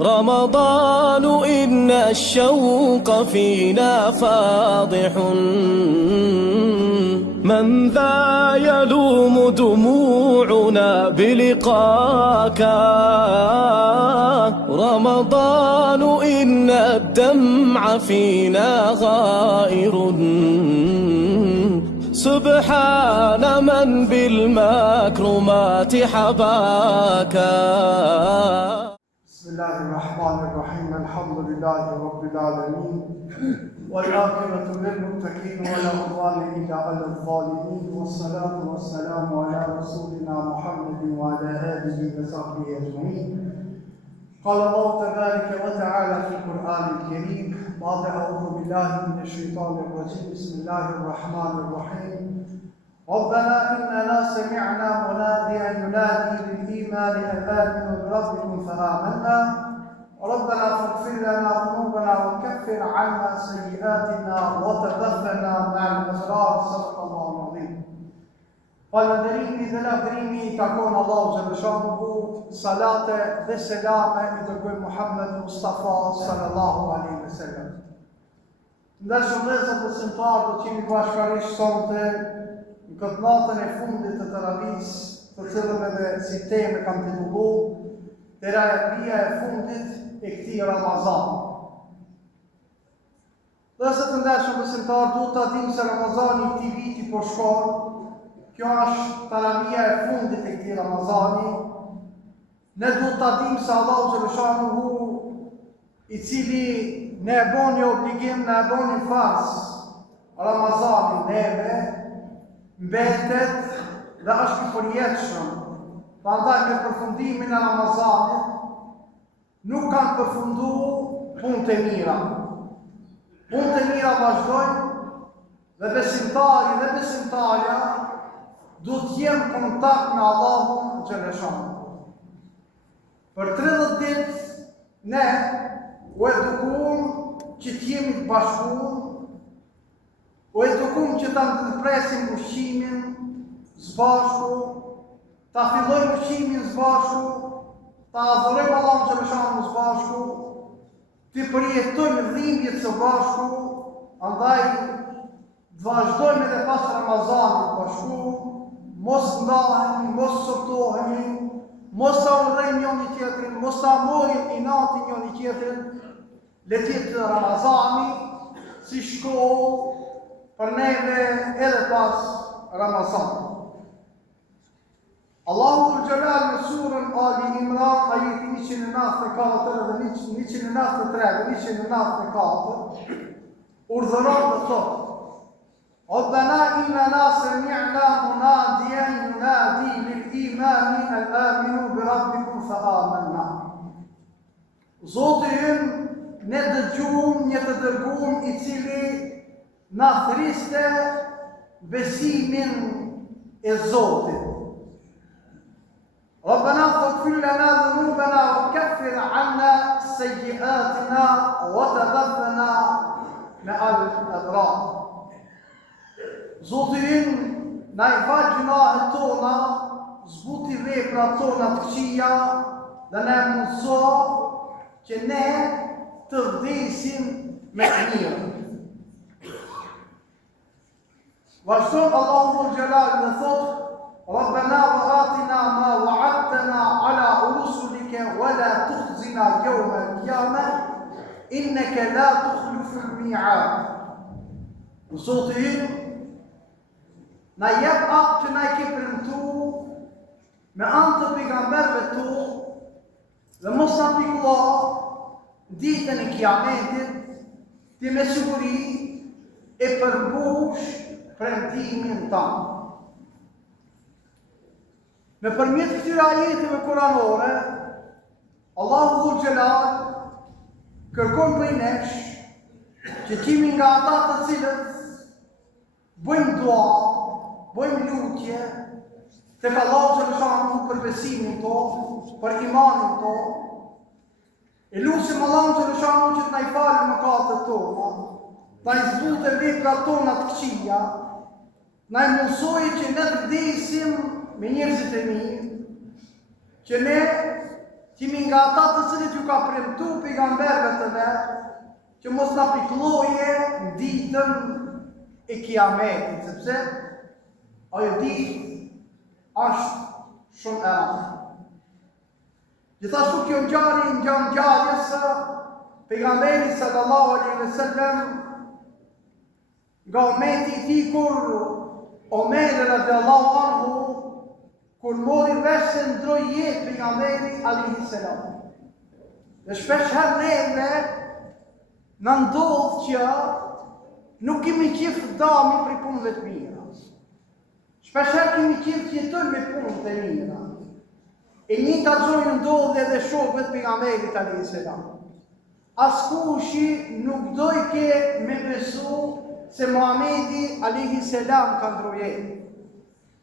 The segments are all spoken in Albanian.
رمضان إن الشوق فينا فاضح من ذا يلوم دموعنا بلقاك رمضان إن الدمع فينا غائر سبحان من بالمكرمات حباك. بسم الله الرحمن الرحيم الحمد لله رب العالمين والعاقبة للمتقين ولا عدوان إلا على الظالمين والصلاة والسلام على رسولنا محمد وعلى آله وصحبه أجمعين. قال الله تبارك وتعالى في القرآن الكريم بعد أعوذ بالله من الشيطان الرجيم بسم الله الرحمن الرحيم ربنا إننا سمعنا مناديا ينادي للإيمان أن آمنوا بربكم فآمنا ربنا فاغفر لنا ذنوبنا وكفر عنا سيئاتنا وتوفنا مع الأبرار صدق الله العظيم. Falënderimi dhe lavdërimi i takon Allahu xhaleshanuhu, salate dhe selame i dërgoj Muhammed Mustafa sallallahu alaihi wasallam. Ndërsa vëllezër dhe besimtarë do të jemi bashkërisht sonte në këtë natën e fundit të Taravis, të cilën edhe si temë kam titulluar Terapia e fundit e këtij Ramazan. Dhe se të ndeshëm besimtarë duhet të dimë se Ramazani i këtij viti po shkon. Kjo është taravia e fundit e këtij Ramazani. Ne duhet të dimë se Allahu xhaleshanuhu i cili ne e boni obligim, ne e boni farz Ramazani neve, mbetet dhe është i përjetshëm. Prandaj me përfundimin e Ramazanit nuk kanë përfunduar punët e mira. Punët e mira vazhdojnë dhe besimtari dhe besimtarja duhet të jenë kontakt me Allahun xhaleshanuhu. Për 30 ditë ne u edukuam që të jemi të bashkuar, u edukuam që ta ndërpresim ushqimin së bashku, ta fillojmë ushqimin së bashku, ta adhurojmë Allahun xhaleshanuhu së bashku, të përjetojmë dhimbjet së bashku, andaj të vazhdojmë edhe pas Ramazanit bashku, mos ndahemi, mos soptohemi, mos sa urrejmë njëri tjetrin, mos sa morim inatin njëri tjetrin, le të jetë Ramazani si shkollë për neve edhe pas Ramazanit. Allahu dhul Jalal në surën Ali Imran, ajeti 194 dhe 193 dhe 194, urdhëron dhe thotë: ربنا إننا سمعنا مناديا ينادي للإيمان أن آمنوا بربكم فآمنا. Zoti ynë ne dëgjuam një të dërguam i cili na thriste besimin e Zotit. ربنا فاغفر لنا ذنوبنا وكفر عنا سيئاتنا وتوفنا مع الأبرار. Zoti ynë na i fal gjunahet tona, zbuti veprat tona të këqija dhe na mundso që ne të vdesim me të mirë. Vazhdon Allahu dhul Jalal dhe thotë: ربنا وآتنا ما وعدتنا على رسلك ولا تخزنا يوم القيامة إنك لا تخلف الميعاد. Zoti ynë na jep atë që na i ke premtuar me anë të pejgamberëve tu dhe mos na pikëllo ditën e Kiametit, ti me siguri e përmbush premtimin tanë. Me përmjet këtyre ajeteve kuranore, Allahu dhul Jalal kërkon prej nesh që jemi nga ata të cilët bëjmë dua, bëjmë lutje tek Allahu xhaleshanuhu për besimin tonë, për imanin tonë. E lutim Allahun xhaleshanuhu që të na i falë mëkatet tona, ta i zbutë veprat tona të këqija, na i mundsojë që ne të vdesim me njerëzit e mirë, që ne Qimi nga ata të cilët ju ka premtu pejgamberëve të vet që mos na pikëlloje në ditën e Kiametit, sepse ajo ditë është shumë e rëndë. Gjithashtu kjo ngjarje së pejgamberit sallallahu alaihi wasallam nga umeti i tij kur Omer radiallahu anhu kur mori vesh se ndroi jetë pejgamberi alaihi salam. Dhe shpesh herë neve na ndodh që nuk kemi qef dami për punëve të mira. Shpesh herë kemi qef që jetojmë me punët e mira. E njëjta gjë ndodh edhe shokëve të pejgamberit alaihi salam. Askushi nuk dojke me besu se Muhamedi alaihi salam ka ndroi jetë.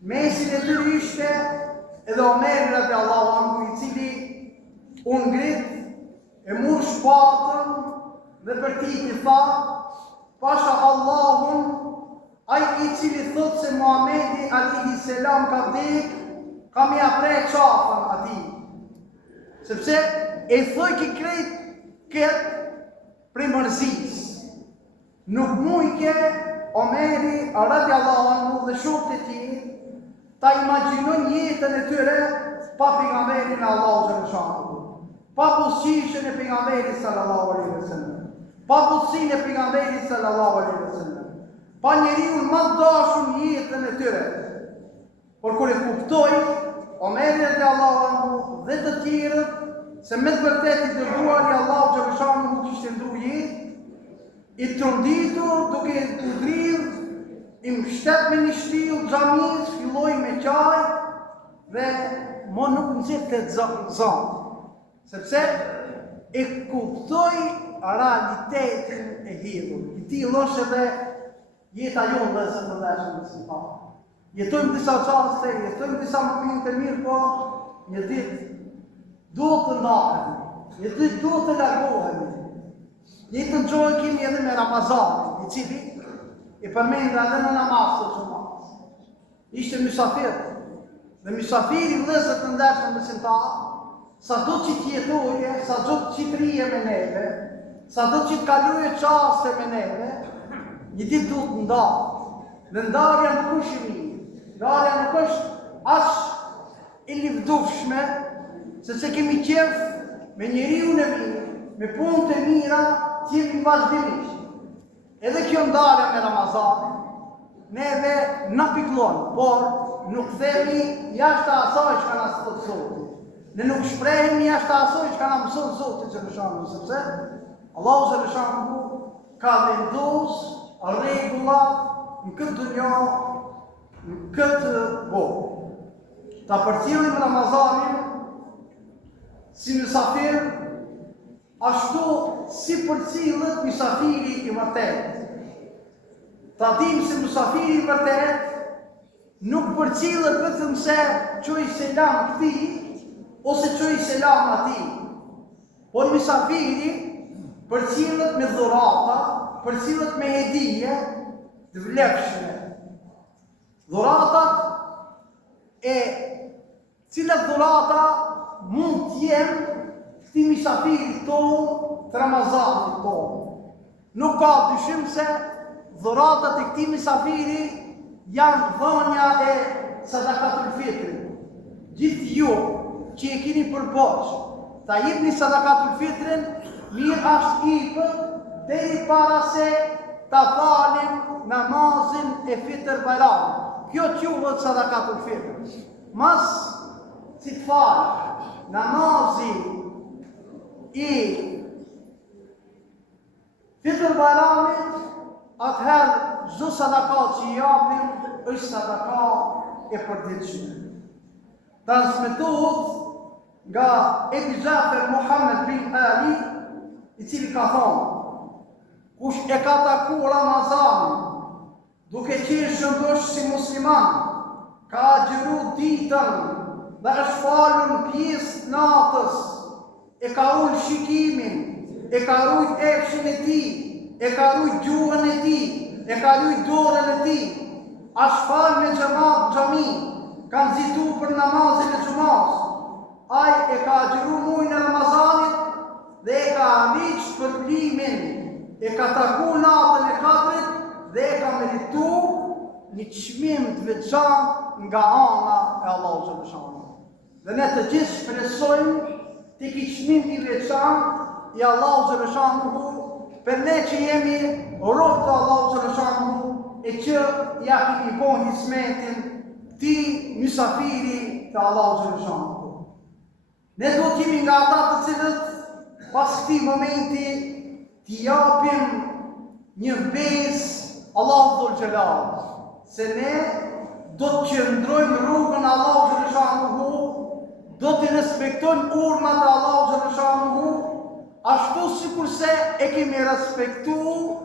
Mesin e tyre ishte edhe Omer radiallahu anhu, i cili u ngrit e mur shpatën dhe për ti t'i tha, pasha Allahun, ai i cili thot se Muhamedi alaihi salam ka vdek, ka mi apre qafën ati. Sepse e thoj ki krejt këtë prej mërzis. Nuk mujke Omeri radiallahu anhu dhe shokët e tij ta imagjinojnë jetën e tyre pa pejgamberin e Allahut xhaleshahu, pa buzëqishjen e pejgamberit sallallahu alaihi wasallam, pa buzësinë e pejgamberit sallallahu alaihi wasallam, pa njeriu më dashur në jetën e tyre. Por kur e kuptoi Omeri radiallahu anhu dhe të tjerët se me të vërtetë i dërguari i Allahut xhaleshahu nuk kishte ndruar jetë, i trunditur duke u dridh i mbështet me një shtill xhamis, filloi me qaj dhe mo nuk nxit të zonë, sepse e kuptoi realitetin e hidhur. I tillë është edhe jeta jonë dhe zë të dashur në simpa. Jetojmë disa qaste, jetojmë disa momente mirë, po një ditë duhet të ndahemi, një ditë duhet të largohemi. Një të gjojë kemi edhe me Ramazanin, i cili i përmendra edhe në namaz të xumas. Ishte mysafir, dhe mysafiri vëllezër të ndershëm besimtar, sa do që t'jetoje, sa do që t'rije me neve, sa do që t'kaluje qaste me neve, një ditë duhet ndarë. Dhe ndarja nuk është i mirë, ndarja nuk është as i livdufshme, sepse kemi qef me njeriu në mirë, me punët e mira, t'jemi vazhdimisht. Edhe kjo ndarja me Ramazanin, neve na pikëllon, por nuk themi jashtë asaj që ka na thot Zoti. Ne nuk shprehemi jashtë asaj që ka na mëson Zoti xhaleshahu, sepse Allahu xhaleshahu ka vendosur rregulla në këtë dunjë, në këtë botë. Ta përcjellim Ramazanin si mysafir, ashtu si përcillet mysafiri i vërtet. Ta dim se mysafiri i vërtet nuk përcillet vetëm se çoj selam këtij ose çoj selam atij. Por mysafiri përcillet me dhurata, përcillet me hedije të vlefshme. Dhuratat e cilat dhurata mund të jenë këti misafirit tonë të Ramazanit tonë. Nuk ka dyshim se dhuratat e këti misafiri janë dhënia e sadakatul fitrit. Gjithë ju që e keni përboç ta jepni sadakatul fitrin, mirë është ipët deri para se ta falim namazin e fitr bajramit. Kjo quhet sadakatul fitr. Mas si të falë namazin i fitr bajramit, atëherë çdo sadaka që i japim është sadaka e përditshme. Transmetohet nga Ebu Xhafer Muhammed bin Ali, i cili ka thonë: kush e ka taku Ramazanin duke qenë shëndosh si musliman, ka agjëru ditën dhe është falur në pjesë natës, e ka ullë shikimin, e ka rujt efshin e tij, e ka rujt gjuhën e tij, e ka rujt dorën e tij, është falë me xhamat në xhami, kanë zitu për namazin e xumas, ai e ka agjeru muajin e Ramazanit dhe e ka arrit shpërblimin, e ka taku natën e Kadrit dhe e ka meritu një çmim të veçantë nga ana e Allahut xhaleshanu. Dhe ne të gjithë shpresojmë të ki çmim i veçantë i Allahut xhaleshanu për ne që jemi robë të Allahut xhaleshanu e që ja kemi bon hismetin ti mysafiri të Allahut xhaleshanu. Ne do t'jemi nga ata të cilët pas këtij momenti t'i japim një besë Allahut dhul xhelal, se ne do të qëndrojmë rrugën Allahut xhaleshanu, do të respektojmë urmat e Allahut xhaleshanu, ashtu sikurse e kemi respektuar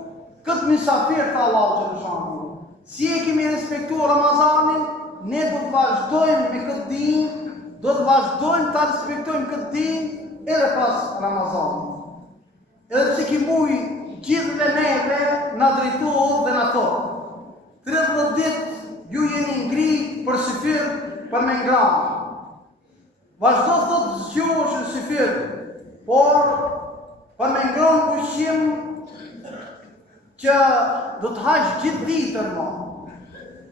këtë mysafir të Allahut xhaleshanu. Si e kemi respektuar Ramazanin, ne do të vazhdojmë me këtë dinë, do të vazhdojmë ta respektojmë këtë dinë edhe pas Ramazanit. Edhe pse ki muj gjithëve neve na drejtohet dhe na thotë: 30 ditë ju jeni ngrit për syfir për me ngranë. Vazhdo thotë zgjohesh në syfir, por për me ngranë ushqim që do të hash gjithë ditën më.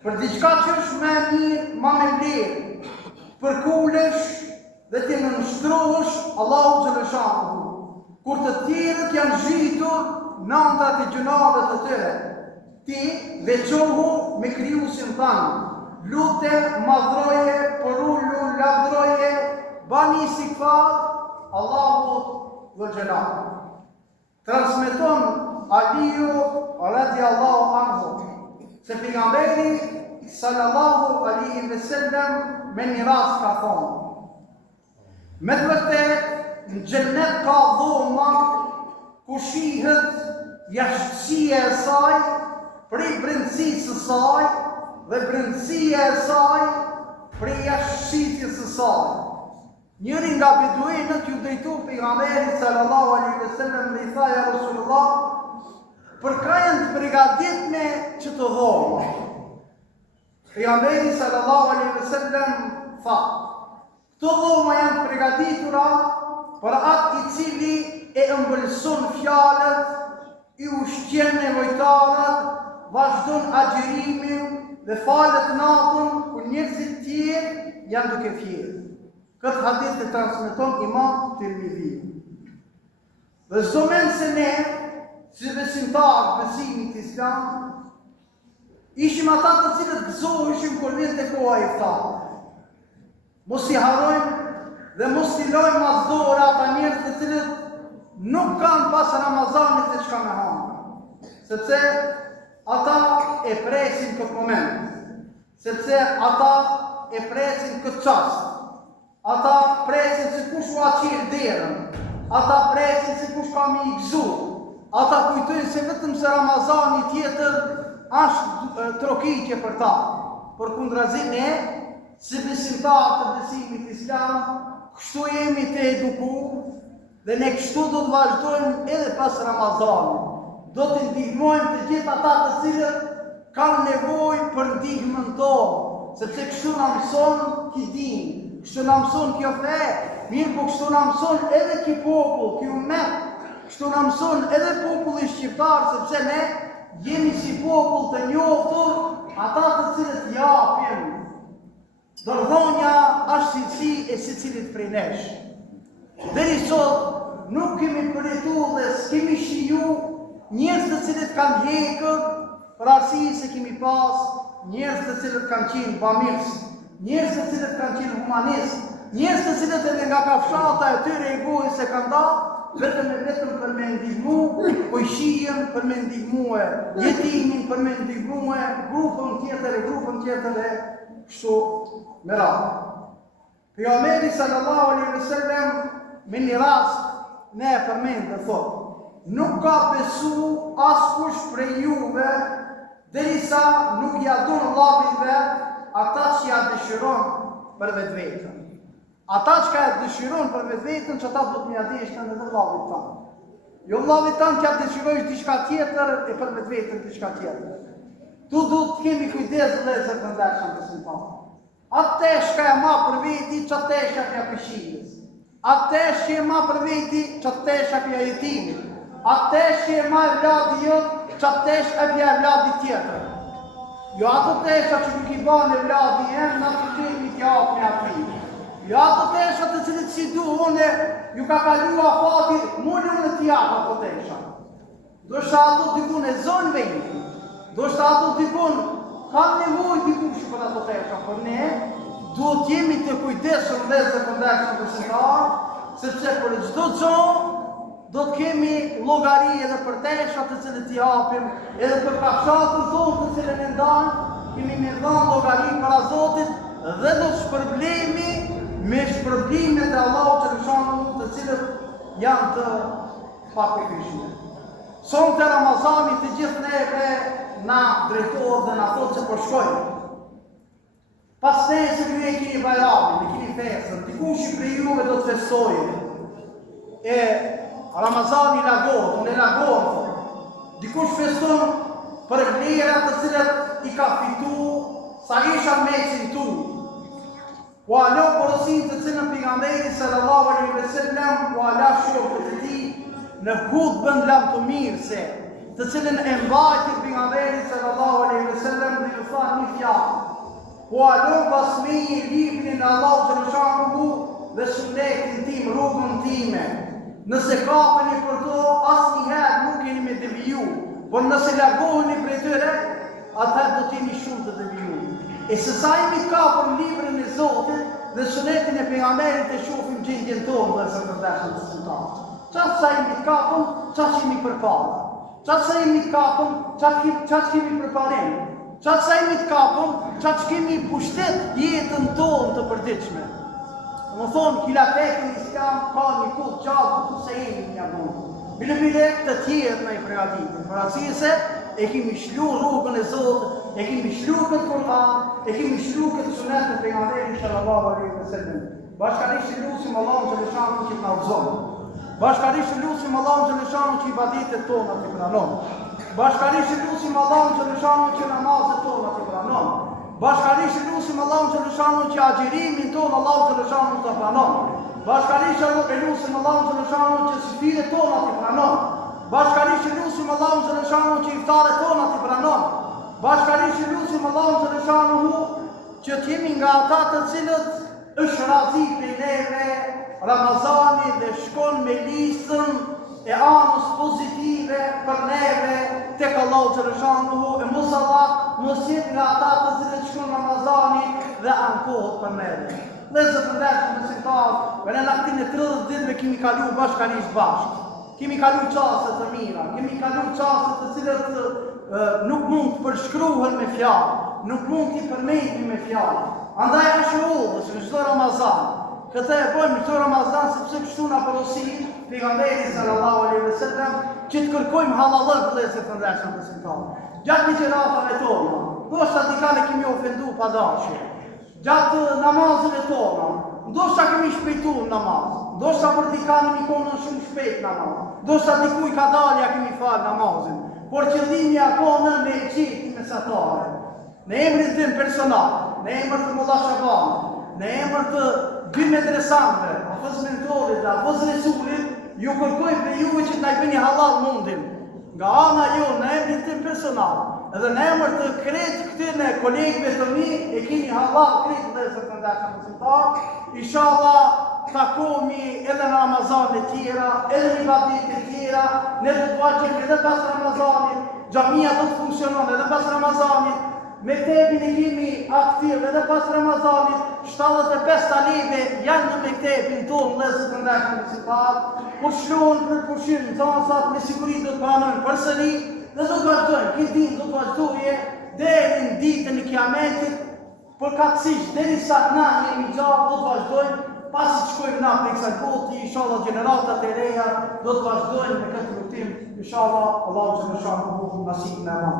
Për diçka që është më mirë, më me vlerë, përkulesh dhe ti nënshtrohesh Allahu xhaleshanu. Kur të tjerët janë zhitur në andat e gjunave të tyre, ti veçohu me krijuesin tanë. Lute, madhroje, porullu, lavdroje, bani istighfar Allahu dhul xhelal. Transmeton Aliu radiallahu anhu se pejgamberi sallallahu alaihi wasallam me një rast ka thonë: me të vërtetë në xhennet ka dhoma ku shihet jashtësia e saj prej brendësisë së saj dhe brendësia e saj prej jashtësisë së saj. Njëri nga beduinët ju drejtu pejgamberit sallallahu alaihi wasallam dhe i tha: ja Rasulullah, për ka janë të përgatitme që të dhoma? Pejgamberi sallallahu alaihi wasallam tha: këto dhoma janë të përgatitura për atë i cili e ëmbëlson fjalët, i ushqen nevojtarët, vazhdon agjerimin dhe falet natën kur njerëzit tjerë janë duke fjerë. Këtë hadith e transmeton Imam Tirmidhi. Dhe çdo mend se ne, si besimtar besimit islam, ishim ata të cilët gëzoheshim kur vjen te koha e iftarit. Mos i harrojmë dhe mos i lojmë as dorë ata njerëz të cilët nuk kanë pas Ramazanit se çka me hanë. Sepse ata e presin këtë moment. Sepse ata e presin këtë çast. Ata presin se kush u aqir derën. Ata presin se kush ka mi i gëzu. Ata kujtojnë se vetëm se Ramazani tjetër është trokitje për ta. Përkundrazi ne, si besimtar të besimit islam, kështu jemi të edukuar dhe ne kështu do të vazhdojmë edhe pas Ramazanit. Do të ndihmojmë të gjithë ata të cilët kanë nevojë për ndihmën tonë, sepse kështu na mëson ki dinë, kështu na mëson kjo fe, mirë po kështu na mëson edhe ki popull, ki ummet, kështu na mëson edhe populli shqiptar, sepse ne jemi si popull të njoftur, ata të cilët japin. Dërdhonja është cilësi e secilit prej nesh. Deri sot nuk kemi përjetu dhe s'kemi shiju njerëz të cilët kanë hjekër për arsye se kemi pas njerëz të cilët kanë qenë bamirës, njerëz të cilët kanë qenë humanist, njerëz të cilët edhe nga kafshata e tyre i bujnë se kanë dalë vetëm për me ndihmu pojshien, për me ndihmu jetimin, për me ndihmu grupën tjetër e kështu me radhë. Pejgamberi sallallahu alaihi wasallam me një rast ne e përmend dhe thotë: nuk ka besu askush prej juve derisa nuk ja don Allahut vet ata që ja dëshiron për vetveten. Ata që ja dëshiron për vetveten, që ata do të mja deshten edhe Allahut tanë. Jo Allahut tanë që ja dëshirojsh diçka tjetër e për vetveten diçka tjetër. Tu do të kemi kujdes dhe se të ndeshëm besimtar. Atë tesh ka e ma për veti që atë tesh apja pëshilës. Atë tesh që e ma për veti që atë tesh apja jetimit. Atë tesh që e ma e vladi jëtë që atë tesh apja e vladi tjetër. Jo ato tesha që nuk i banë e vladi jenë, në të kemi t'japë me ati. Jo ato tesha të cilët si du une, ju ka kalua fati, mune une t'japë ato tesha. Do shta ato t'ikun e zonë vejnë, do shta ato t'ikun kam nevoj t'ikush për ato tesha, për ne, duhet t'jemi të kujdesëm dhe zë këndeshëm besimtar, sepse për çdo zonë, do të kemi llogari edhe për teshat të cilët i japim, edhe për kafshatën tonë të cilën e ndanë, kemi me dhënë llogari para Zotit dhe do të shpërblemi me shpërblimet e Allahut xhaleshanuhu të cilët janë të pakufishme. Sonë të Ramazanit të gjithë neve na drejtohet dhe na thotë se po shkojmë. Pas nesër ju e keni bajramin, e keni festën, dikush prej juve do të festojë. Ramazani lagohet, unë e lagohet. Dikush feston për vlerat të cilat i ka fitu sa isha mesin tu. U ala porosin të cilën pejgamberi sallallahu alaihi wasallam u ala shokët e tij në hutbën lam të mirëse, të cilën e mbajti pejgamberi sallallahu alaihi wasallam dhe u tha një fjalë. U ala pas me i librin e Allahut xhaleshanuhu dhe sunetin tim, rrugën time. Nëse kapeni për to, asnjëherë nuk keni me deviju, por nëse largoheni prej tyre, atëherë do t'jeni shumë të deviju. E se sa jemi të kapëm librin e Zotit dhe sunetin e pejgamberit e shohim gjendjen tonë dhe të ndeshëm të suntat. Qatë sa jemi të kapëm, qatë jemi përpara. Qatë sa jemi të kapëm, qatë kemi përparim. Qatë sa jemi të kapëm, qatë kemi pushtet jetën tonë të përditshme. Më thonë, kilafetin islam ka një kutë gjallë të se jemi një bunë. Bile të tjerë në i pregatitin, për arsye se e kemi shlu rrugën e Zotit, e kemi shlu këtë Kur'an, e kemi shlu këtë sunet në pejgamberin sallallahu alaihi wasallam. Bashkarisht lutim Allahun xhaleshanuhu që të na udhëzon. Bashkarisht lutim Allahun xhaleshanuhu që ibadetet tona të pranon. Bashkarisht lutim Allahun xhaleshanuhu që namazet tona të pranon. Bashkarisht lutim Allahun xhaleshanuhu që agjerimin tonë Allahu xhaleshanuhu të pranon. Bashkarisht lutim Allahun xhaleshanuhu që sfidet tona të pranon. Bashkarisht lutim Allahun xhaleshanuhu që iftaret tona të pranon. Bashkarisht lutim Allahun xhaleshanuhu që të jemi nga ata të cilët është razi për neve Ramazani dhe shkon me listën e anës pozitive për neve tek Allahu xhaleshanuhu e mos Allah mos jetë nga ata të cilët shkon Ramazani dhe ankohet për neve. Lezë të ndeshëm besimtar, në naktin e 30 ditëve kemi kalu bashkarisht bashkë. Kemi kalu qasët të mira, kemi kalu qasët të cilët nuk mund të përshkruhen me fjalë, nuk mund të përmendin me fjalë. Andaj është udhës në çdo Ramazan. Këtë e bëjmë çdo Ramazan sepse kështu na porosi pejgamberi sallallahu alaihi wasallam që të kërkojmë halallën vëllezër të ndeshëm besimtar. Gjatë ligjëratave tona, ndoshta dikane kemi ofendu pa dashje. Gjatë namazëve tona, ndoshta kemi shpejtuar namaz, ndoshta për dikane mi konën shumë shpejt namaz, ndoshta dikuj ka dalja kemi falë namazin, por qëllimi akonën me e qitë mesatare. Në emrin tim personal, në emër të Molla Shabanit, në emër të dy medresanëve, Hafez Mentorit dhe Hafez Resulit, ju kërkoj për juve që të na i bëni halal mundin. Nga ana jo, në emrin tim personal, edhe në emër të kretë këtyre kolegëve të mi, e keni halal kretë dhe zë të ndeshëm besimtar. Inshallah, takohemi edhe në Ramazan e tjera, edhe në ibadet e tjera, ne do të vazhdojmë edhe pas Ramazanit, xhamia do të funksionon edhe pas Ramazanit. Mektebin e kemi aktiv edhe pas Ramazanit, 75 talebe janë në mektebin tonë lezë të ndeshëm besimtar. Kur shlohen për pushim nxënësat me siguri do të pranojnë përsëri dhe do të vazhdojnë, këtë ditë do të vazhdoje deri në ditën e Kiametit, përkatësisht derisa na jemi gjatë do të vazhdojnë, pasi të shkojmë na për kësaj bote, inshallah gjeneratat e reja do të vazhdojnë me këtë rrugtim, inshallah Allahu xhaleshanuhu nasib na ma.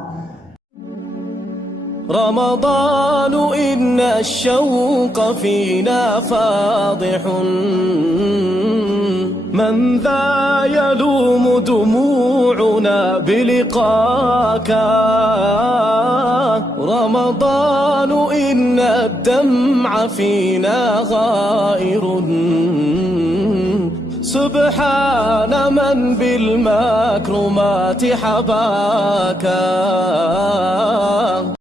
رمضان إن الشوق فينا فاضح من ذا يلوم دموعنا بلقاك رمضان إن الدمع فينا غائر سبحان من بالمكرمات حباك